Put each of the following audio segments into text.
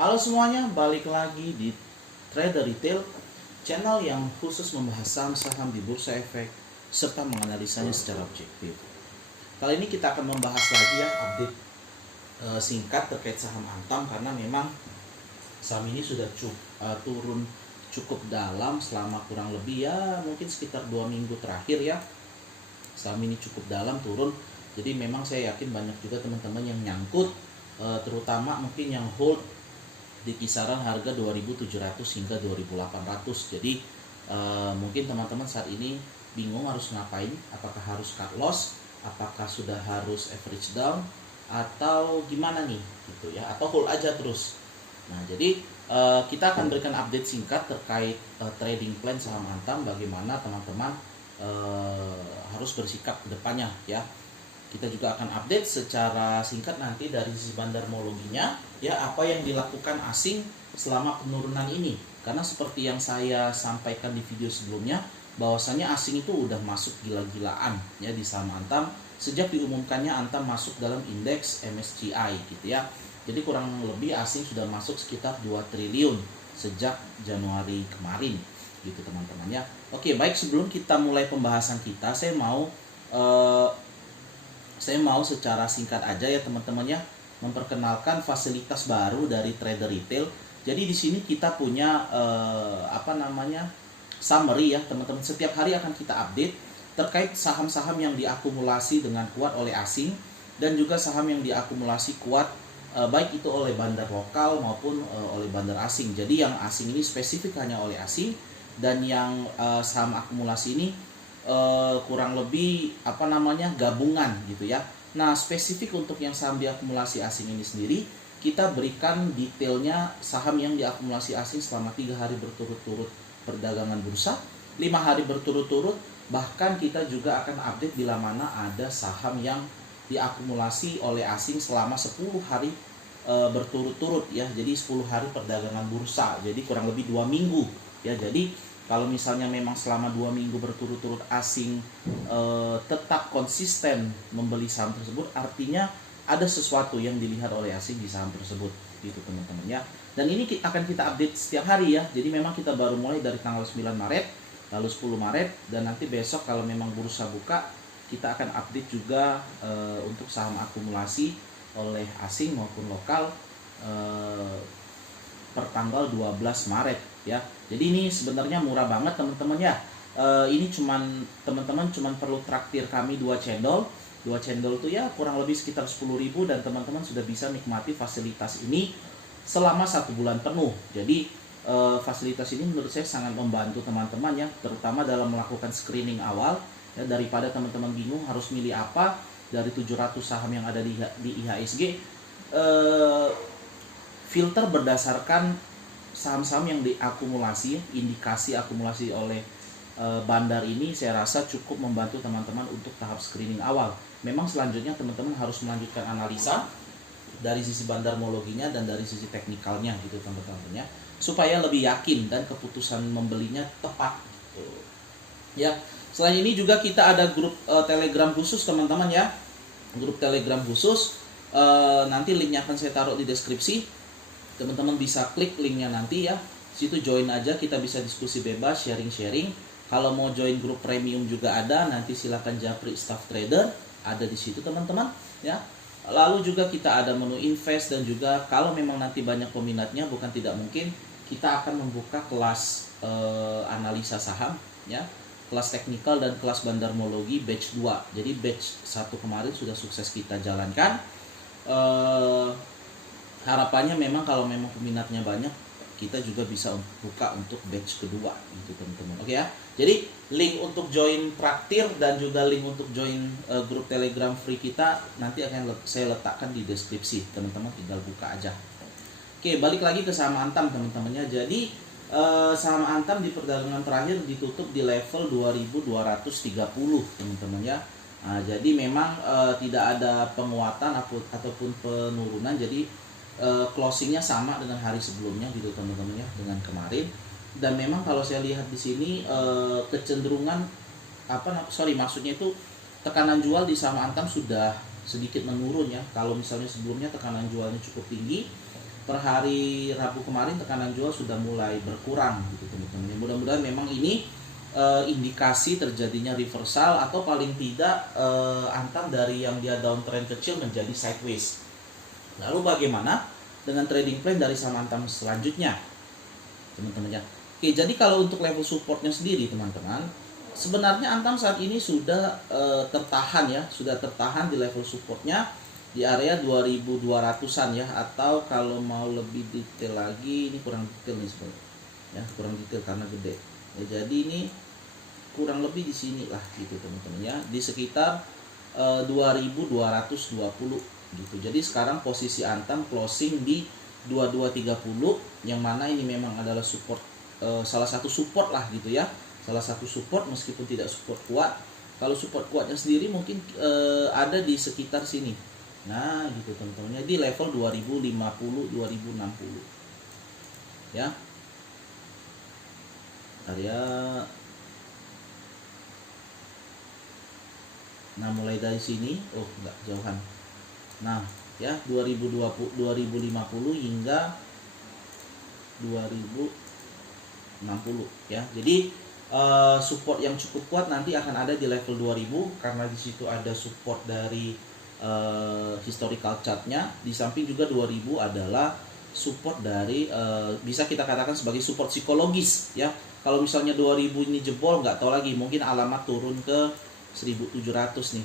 Halo semuanya, balik lagi di Trader Retail, channel yang khusus membahas saham-saham di Bursa Efek serta menganalisanya secara objektif. Kali ini kita akan membahas lagi ya update singkat terkait saham Antam, karena memang saham ini sudah turun cukup dalam selama kurang lebih ya mungkin sekitar 2 minggu terakhir ya. Saham ini cukup dalam turun, jadi memang saya yakin banyak juga teman-teman yang nyangkut, terutama mungkin yang hold di kisaran harga 2.700 hingga 2.800. Jadi mungkin teman-teman saat ini bingung harus ngapain, apakah harus cut loss, apakah sudah harus average down, atau gimana nih gitu ya, atau hold aja terus. Nah, jadi kita akan berikan update singkat terkait trading plan saham Antam, bagaimana teman-teman harus bersikap ke depannya ya. Kita juga akan update secara singkat nanti dari sisi bandarmologinya ya, apa yang dilakukan asing selama penurunan ini. Karena seperti yang saya sampaikan di video sebelumnya, bahwasannya asing itu udah masuk gila-gilaan ya di saham Antam sejak diumumkannya Antam masuk dalam indeks MSCI gitu ya. Jadi kurang lebih asing sudah masuk sekitar 2 triliun sejak Januari kemarin gitu teman-teman ya. Oke, baik, sebelum kita mulai pembahasan kita, saya mau secara singkat aja ya teman-teman ya, memperkenalkan fasilitas baru dari Trader Retail. Jadi di sini kita punya summary ya teman-teman. Setiap hari akan kita update terkait saham-saham yang diakumulasi dengan kuat oleh asing dan juga saham yang diakumulasi kuat baik itu oleh bandar lokal maupun oleh bandar asing. Jadi yang asing ini spesifik hanya oleh asing, dan yang saham akumulasi ini kurang lebih gabungan gitu ya. Nah, spesifik untuk yang saham diakumulasi asing ini sendiri, kita berikan detailnya saham yang diakumulasi asing selama 3 hari berturut-turut perdagangan bursa, 5 hari berturut-turut, bahkan kita juga akan update bila mana ada saham yang diakumulasi oleh asing selama 10 hari berturut-turut ya. Jadi 10 hari perdagangan bursa, jadi kurang lebih 2 minggu ya. Jadi kalau misalnya memang selama 2 minggu berturut-turut asing tetap konsisten membeli saham tersebut, artinya ada sesuatu yang dilihat oleh asing di saham tersebut gitu teman-teman ya. Dan ini akan kita update setiap hari ya. Jadi memang kita baru mulai dari tanggal 9 Maret, lalu 10 Maret, dan nanti besok kalau memang bursa buka, kita akan update juga untuk saham akumulasi oleh asing maupun lokal per tanggal 12 Maret ya. Jadi ini sebenarnya murah banget teman-teman ya. Ini teman-teman cuman perlu traktir kami 2 cendol. 2 cendol itu ya kurang lebih sekitar 10.000, dan teman-teman sudah bisa nikmati fasilitas ini selama 1 bulan penuh. Jadi fasilitas ini menurut saya sangat membantu teman-teman ya, terutama dalam melakukan screening awal ya, daripada teman-teman bingung harus milih apa dari 700 saham yang ada di IHSG. Filter berdasarkan saham-saham yang diakumulasi, indikasi akumulasi oleh bandar ini saya rasa cukup membantu teman-teman untuk tahap screening awal. Memang selanjutnya teman-teman harus melanjutkan analisa dari sisi bandarmologinya dan dari sisi teknikalnya gitu teman-teman ya, supaya lebih yakin dan keputusan membelinya tepat gitu. Ya, selain ini juga kita ada grup Telegram khusus teman-teman ya. Grup Telegram khusus nanti linknya akan saya taruh di deskripsi. Teman-teman bisa klik linknya nanti ya. Situ join aja, kita bisa diskusi bebas, sharing-sharing. Kalau mau join grup premium juga ada, nanti silakan japri staff trader, ada di situ teman-teman ya. Lalu juga kita ada menu invest, dan juga kalau memang nanti banyak peminatnya, bukan tidak mungkin kita akan membuka kelas analisa saham ya, kelas teknikal dan kelas bandarmologi batch 2. Jadi batch 1 kemarin sudah sukses kita jalankan. Harapannya memang kalau memang peminatnya banyak, kita juga bisa buka untuk batch kedua gitu teman-teman. Oke ya. Jadi link untuk join traktir dan juga link untuk join grup Telegram free kita nanti akan saya letakkan di deskripsi. Teman-teman tinggal buka aja. Oke, balik lagi ke saham Antam teman-temannya. Jadi saham Antam di perdagangan terakhir ditutup di level 2230 teman-teman ya. Nah, jadi memang tidak ada penguatan ataupun penurunan. Jadi closingnya sama dengan hari sebelumnya gitu teman-teman ya, dengan kemarin. Dan memang kalau saya lihat di sini kecenderungan maksudnya itu tekanan jual di saham Antam sudah sedikit menurun ya. Kalau misalnya sebelumnya tekanan jualnya cukup tinggi, per hari Rabu kemarin tekanan jual sudah mulai berkurang gitu teman-teman. Mudah-mudahan memang ini indikasi terjadinya reversal atau paling tidak Antam dari yang dia downtrend kecil menjadi sideways. Lalu bagaimana dengan trading plan dari saham Antam selanjutnya teman-teman ya? Oke, jadi kalau untuk level supportnya sendiri teman-teman, sebenarnya Antam saat ini sudah tertahan ya, sudah tertahan di level supportnya di area 2200-an ya, atau kalau mau lebih detail lagi, ini kurang detail nih sebenarnya ya, kurang detail karena gede ya, jadi ini kurang lebih di sini lah gitu teman-teman ya, di sekitar 2220 gitu. Jadi sekarang posisi Antam closing di 2230, yang mana ini memang adalah support, salah satu support lah gitu ya, salah satu support meskipun tidak support kuat. Kalau support kuatnya sendiri mungkin ada di sekitar sini. Nah gitu teman-teman, di level 2050 2060 ya, area. Nah mulai dari sini, oh enggak jauhan. Nah ya 2050 hingga 2060 ya. Jadi support yang cukup kuat nanti akan ada di level 2000, karena di situ ada support dari historical chartnya. Di samping juga 2000 adalah support dari bisa kita katakan sebagai support psikologis ya. Kalau misalnya 2000 ini jebol, nggak tahu lagi, mungkin alamat turun ke 1700 nih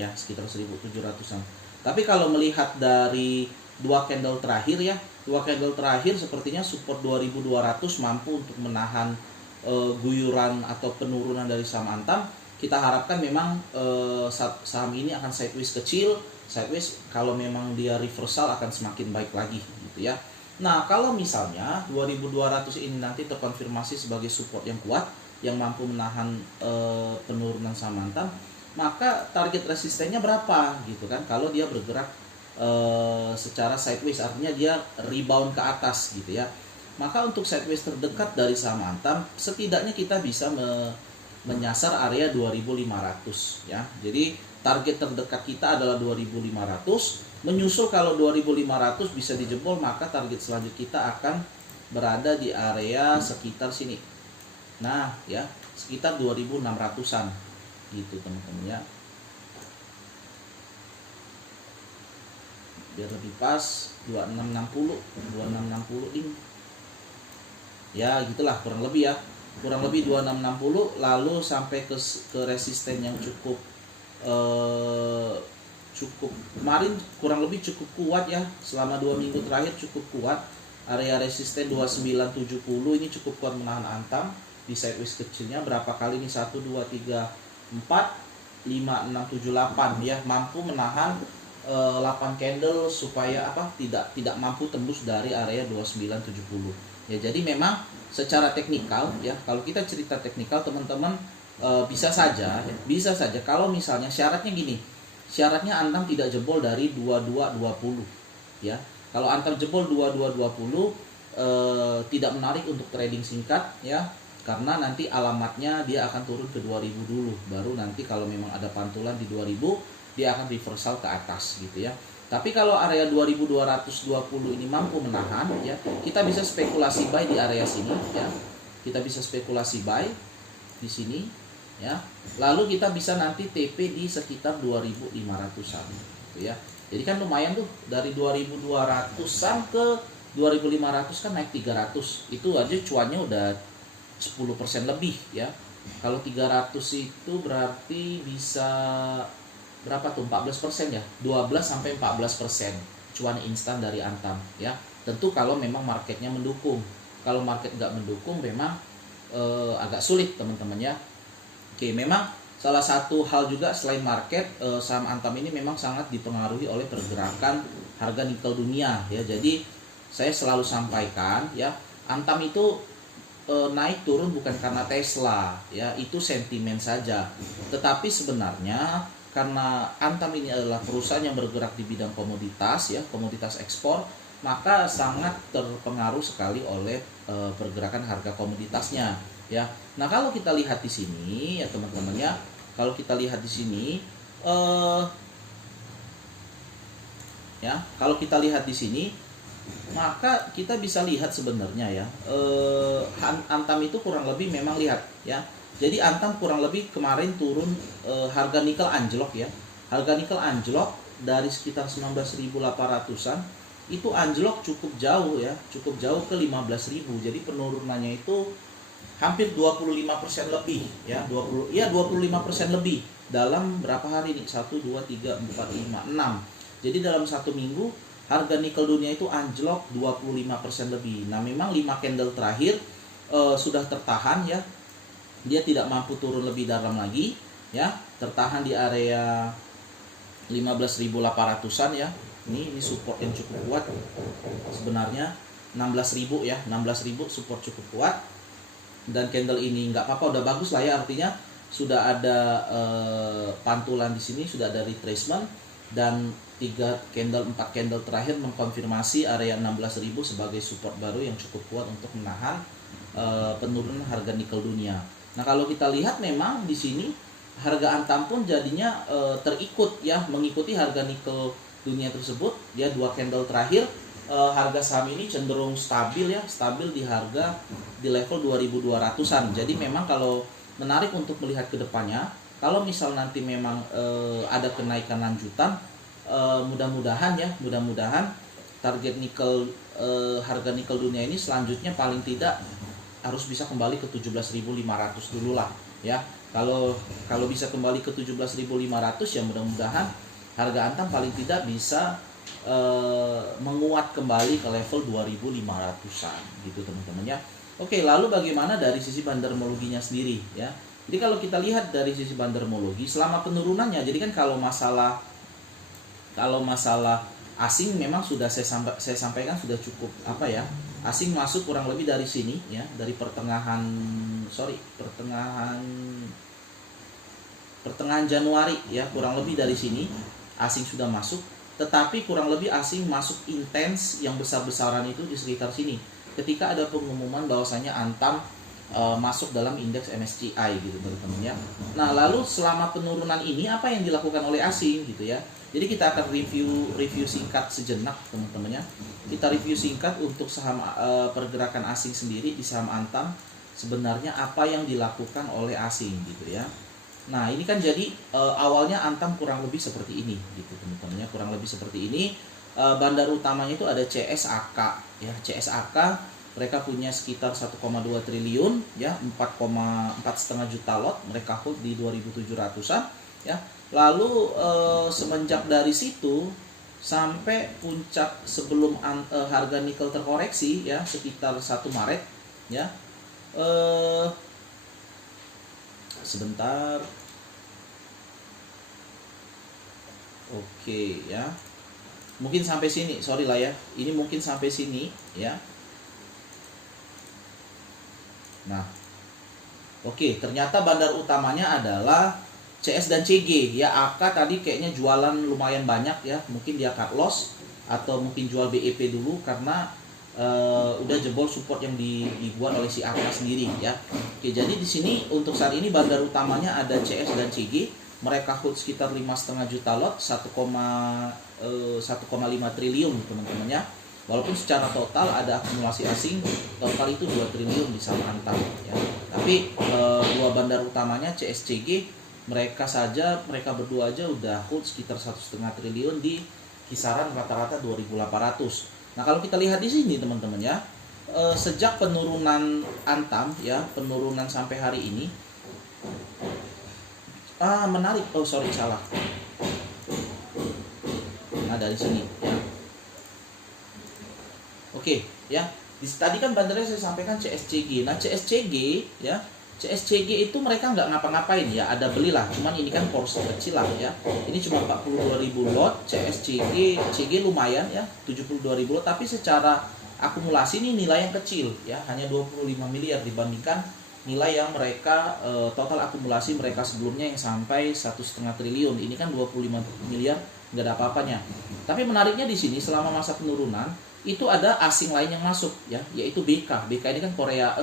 ya, sekitar 1700-an. Tapi kalau melihat dari dua candle terakhir ya, dua candle terakhir sepertinya support 2200 mampu untuk menahan guyuran atau penurunan dari saham Antam. Kita harapkan memang saham ini akan sideways kecil, sideways, kalau memang dia reversal akan semakin baik lagi gitu ya. Nah kalau misalnya 2200 ini nanti terkonfirmasi sebagai support yang kuat, yang mampu menahan penurunan saham Antam, maka target resistennya berapa gitu kan, kalau dia bergerak secara sideways, artinya dia rebound ke atas gitu ya. Maka untuk sideways terdekat dari saham Antam, setidaknya kita bisa menyasar area 2500 ya. Jadi target terdekat kita adalah 2500, menyusul kalau 2500 bisa dijebol, maka target selanjutnya kita akan berada di area sekitar sini. Nah ya, sekitar 2600-an gitu teman-teman ya. Biar lebih pas 2660 ding. Ya gitulah kurang lebih ya. Kurang lebih 2660, lalu sampai ke resisten yang cukup kemarin kurang lebih cukup kuat ya, selama 2 minggu terakhir cukup kuat. Area resisten 2970 ini cukup kuat menahan Antam di sideways kecilnya. Berapa kali ini? 1 2 3 4 5 6 7 8 ya, mampu menahan 8 candle supaya tidak mampu tembus dari area 2970 ya. Jadi memang secara teknikal ya, kalau kita cerita teknikal teman-teman, bisa saja kalau misalnya syaratnya gini, syaratnya Antam tidak jebol dari 2220 ya. Kalau Antam jebol 2220 tidak menarik untuk trading singkat ya, karena nanti alamatnya dia akan turun ke 2000 dulu, baru nanti kalau memang ada pantulan di 2000 dia akan reversal ke atas gitu ya. Tapi kalau area 2220 ini mampu menahan ya, kita bisa spekulasi buy di area sini ya. Kita bisa spekulasi buy di sini ya. Lalu kita bisa nanti TP di sekitar 2500-an gitu ya. Jadi kan lumayan tuh, dari 2200-an ke 2500 kan naik 300. Itu aja cuannya udah 10% lebih ya. Kalau 300 itu berarti bisa berapa tuh? 14% ya. 12-14% cuan instan dari Antam ya. Tentu kalau memang marketnya mendukung. Kalau market nggak mendukung memang agak sulit teman-teman ya. Oke, memang salah satu hal juga selain market, saham Antam ini memang sangat dipengaruhi oleh pergerakan harga nikel dunia ya. Jadi saya selalu sampaikan ya, Antam itu naik turun bukan karena Tesla ya, itu sentimen saja. Tetapi sebenarnya karena Antam ini adalah perusahaan yang bergerak di bidang komoditas ya, komoditas ekspor, maka sangat terpengaruh sekali oleh pergerakan harga komoditasnya ya. Nah, kalau kita lihat di sini ya teman-teman ya, kalau kita lihat di sini ya, kalau kita lihat di sini maka kita bisa lihat sebenarnya ya, Antam itu kurang lebih memang lihat ya. Jadi Antam kurang lebih kemarin turun, harga nikel anjlok ya. Harga nikel anjlok dari sekitar 19.800-an itu anjlok cukup jauh ya, cukup jauh ke 15.000. Jadi penurunannya itu hampir 25% lebih ya, 25% lebih dalam berapa hari nih? 1 2 3 4 5 6. Jadi dalam satu minggu harga nikel dunia itu anjlok 25% lebih. Nah, memang 5 candle terakhir sudah tertahan ya. Dia tidak mampu turun lebih dalam lagi ya, tertahan di area 15.800-an ya. Ini support yang cukup kuat sebenarnya, 16.000 ya, 16.000 support cukup kuat. Dan candle ini nggak apa-apa, udah bagus lah ya, artinya sudah ada pantulan di sini, sudah ada retracement, dan 4 candle terakhir mengkonfirmasi area 16.000 sebagai support baru yang cukup kuat untuk menahan penurunan harga nikel dunia. Nah, kalau kita lihat memang di sini harga Antam pun jadinya terikut ya, mengikuti harga nikel dunia tersebut. Dia 2 candle terakhir harga saham ini cenderung stabil ya, stabil di harga di level 2.200-an. Jadi memang kalau menarik untuk melihat ke depannya, kalau misal nanti memang ada kenaikan lanjutan, mudah-mudahan target nikel, harga nikel dunia ini selanjutnya paling tidak harus bisa kembali ke 17.500 dulu lah ya. Kalau bisa kembali ke 17.500 ya mudah-mudahan harga Antam paling tidak bisa menguat kembali ke level 2.500-an gitu teman-teman ya. Oke, lalu bagaimana dari sisi bandermologinya sendiri ya. Jadi kalau kita lihat dari sisi bandermologi selama penurunannya, jadi kan kalau masalah asing memang sudah saya sampaikan sudah cukup apa ya. Asing masuk kurang lebih dari sini ya, dari pertengahan Januari ya, kurang lebih dari sini asing sudah masuk. Tetapi kurang lebih asing masuk intens yang besar-besaran itu di sekitar sini ketika ada pengumuman bahwasanya Antam masuk dalam indeks MSCI gitu teman-teman ya. Nah, lalu selama penurunan ini apa yang dilakukan oleh asing gitu ya. Jadi kita akan review singkat sejenak teman-teman ya. Kita review singkat untuk saham pergerakan asing sendiri di saham Antam, sebenarnya apa yang dilakukan oleh asing gitu ya. Nah, ini kan jadi awalnya Antam kurang lebih seperti ini gitu teman-teman ya, kurang lebih seperti ini. Bandar utamanya itu ada CSAK ya. CSAK mereka punya sekitar 1,2 triliun ya, 4,5 juta lot mereka hold di 2.700-an ya. Lalu semenjak dari situ sampai puncak sebelum harga nikel terkoreksi ya sekitar 1 Maret ya. Sebentar. Oke ya. Mungkin sampai sini, sorry lah ya. Ini mungkin sampai sini ya. Nah. Oke, ternyata bandar utamanya adalah CS dan CG ya. AK tadi kayaknya jualan lumayan banyak ya. Mungkin dia cut loss atau mungkin jual BEP dulu karena udah jebol support yang dibuat oleh si AK sendiri ya. Oke, jadi di sini untuk saat ini bandar utamanya ada CS dan CG. Mereka hold sekitar 5,5 juta lot, 1,5 triliun teman-teman ya. Walaupun secara total ada akumulasi asing, total itu 2 triliun di saham Antam ya. Tapi dua bandar utamanya CSCG mereka berdua aja udah hold sekitar 1,5 triliun di kisaran rata-rata 2.800. Nah, kalau kita lihat di sini teman-teman ya, sejak penurunan Antam ya, penurunan sampai hari ini menarik. Salah. Nah, dari sini ya. Oke ya. Tadi kan bandarnya saya sampaikan CSCG. Nah, CSCG ya, CSCG itu mereka nggak ngapa-ngapain ya, ada belilah, cuman ini kan porsi kecil lah ya. Ini cuma 42.000 lot. CG lumayan ya, 72.000 lot, tapi secara akumulasi ini nilai yang kecil ya, hanya 25 miliar dibandingkan nilai yang mereka total akumulasi mereka sebelumnya yang sampai 1,5 triliun. Ini kan 25 miliar, nggak ada apa-apanya. Tapi menariknya di sini selama masa penurunan itu ada asing lain yang masuk ya, yaitu BK. BK ini kan Korea,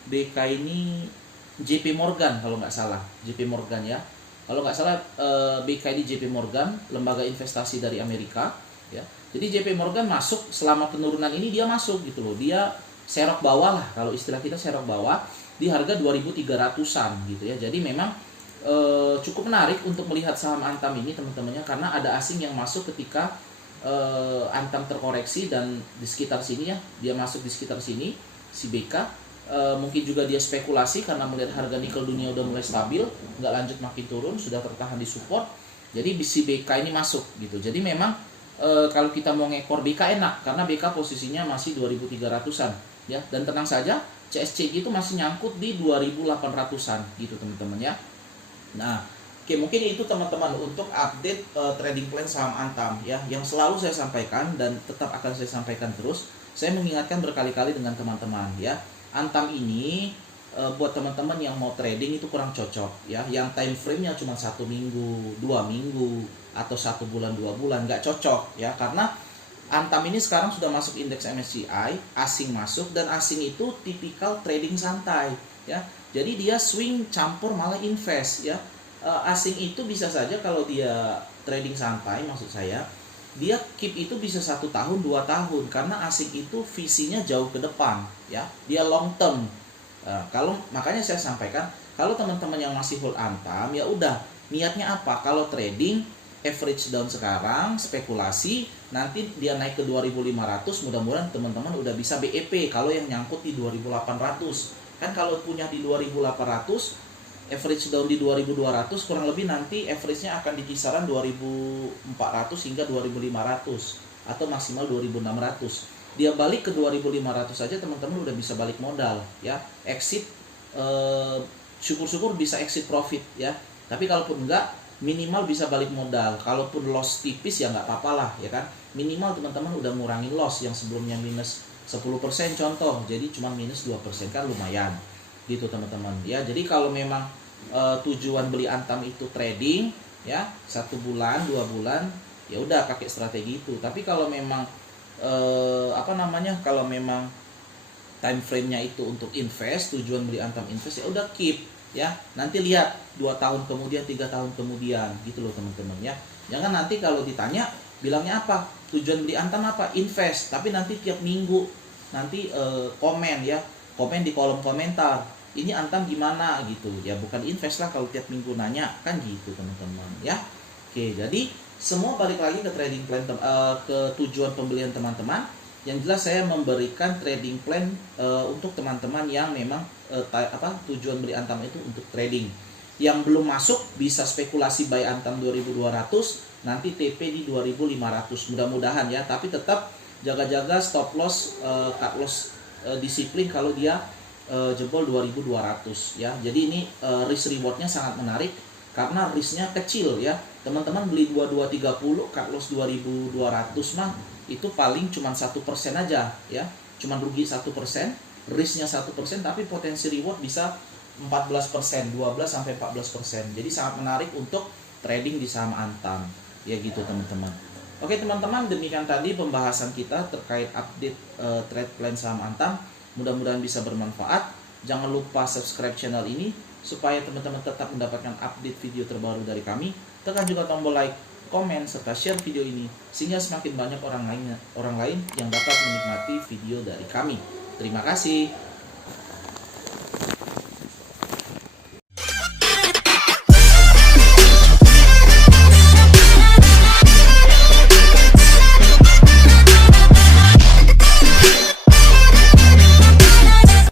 BK ini JP Morgan kalau nggak salah, JP Morgan ya. Kalau nggak salah BK ini JP Morgan, lembaga investasi dari Amerika. ya. Jadi JP Morgan masuk selama penurunan ini, dia masuk gitu loh. Dia serok bawah lah, kalau istilah kita serok bawah di harga 2.300-an gitu ya. Jadi memang cukup menarik untuk melihat saham Antam ini teman-temannya, karena ada asing yang masuk ketika Antam terkoreksi, dan di sekitar sini ya, dia masuk di sekitar sini si BK. Mungkin juga dia spekulasi karena melihat harga nikel dunia udah mulai stabil, nggak lanjut makin turun, sudah tertahan di support. Jadi si BK ini masuk gitu. Jadi memang kalau kita mau ngekor BK enak, karena BK posisinya masih 2.300-an ya. Dan tenang saja, CSCG itu masih nyangkut di 2.800-an gitu teman-teman ya. Nah, oke, mungkin itu teman-teman untuk update trading plan saham Antam ya, yang selalu saya sampaikan dan tetap akan saya sampaikan terus. Saya mengingatkan berkali-kali dengan teman-teman ya, Antam ini buat teman-teman yang mau trading itu kurang cocok ya, yang time frame-nya cuma 1 minggu, 2 minggu, atau 1 bulan, 2 bulan, nggak cocok ya, karena Antam ini sekarang sudah masuk indeks MSCI, asing masuk, dan asing itu tipikal trading santai ya. Jadi dia swing campur malah invest ya. Asing itu bisa saja kalau dia trading santai, maksud saya dia keep itu bisa 1 tahun 2 tahun, karena asing itu visinya jauh ke depan ya, dia long term. Kalau makanya saya sampaikan, kalau teman-teman yang masih hold Antam ya udah, niatnya apa? Kalau trading average down sekarang, spekulasi, nanti dia naik ke 2.500, mudah-mudahan teman-teman udah bisa BEP kalau yang nyangkut di 2.800. Kan kalau punya di 2.800, average down di 2.200, kurang lebih nanti average-nya akan di kisaran 2.400 hingga 2.500 atau maksimal 2.600. Dia balik ke 2.500 saja teman-teman udah bisa balik modal ya. Exit syukur-syukur bisa exit profit ya. Tapi kalaupun enggak, minimal bisa balik modal. Kalaupun loss tipis ya nggak apa-apa lah ya kan. Minimal teman-teman udah ngurangin loss yang sebelumnya minus 10% contoh, jadi cuma minus 2%, kan lumayan gitu teman-teman ya. Jadi kalau memang tujuan beli Antam itu trading ya, 1 bulan 2 bulan ya udah pakai strategi itu. Tapi kalau memang kalau memang time frame-nya itu untuk invest, tujuan beli Antam invest, ya udah keep ya. Nanti lihat 2 tahun kemudian, 3 tahun kemudian gitu loh teman-teman ya. Jangan nanti kalau ditanya bilangnya apa? Tujuan beli Antam apa? Invest. Tapi nanti tiap minggu nanti komen ya. Komen di kolom komentar, ini Antam gimana gitu ya, bukan invest lah kalau tiap minggu nanya kan gitu teman-teman ya. Oke, jadi semua balik lagi ke trading plan, ke tujuan pembelian teman-teman. Yang jelas saya memberikan trading plan untuk teman-teman yang memang tujuan beli Antam itu untuk trading. Yang belum masuk bisa spekulasi buy Antam 2.200, nanti TP di 2.500 mudah-mudahan ya. Tapi tetap jaga-jaga stop loss, cut loss, disiplin kalau dia jebol 2.200 ya. Jadi ini risk rewardnya sangat menarik karena risknya kecil ya. Teman-teman beli 2230, cut loss 2.200 mah itu paling cuma 1% aja ya, cuma rugi 1%, risknya 1%, tapi potensi reward bisa 14%, 12 sampai 14%. Jadi sangat menarik untuk trading di saham Antam ya gitu teman-teman. Oke teman-teman, demikian tadi pembahasan kita terkait update trade plan saham Antam. Mudah-mudahan bisa bermanfaat. Jangan lupa subscribe channel ini supaya teman-teman tetap mendapatkan update video terbaru dari kami. Tekan juga tombol like, komen, serta share video ini sehingga semakin banyak orang lain yang dapat menikmati video dari kami. Terima kasih.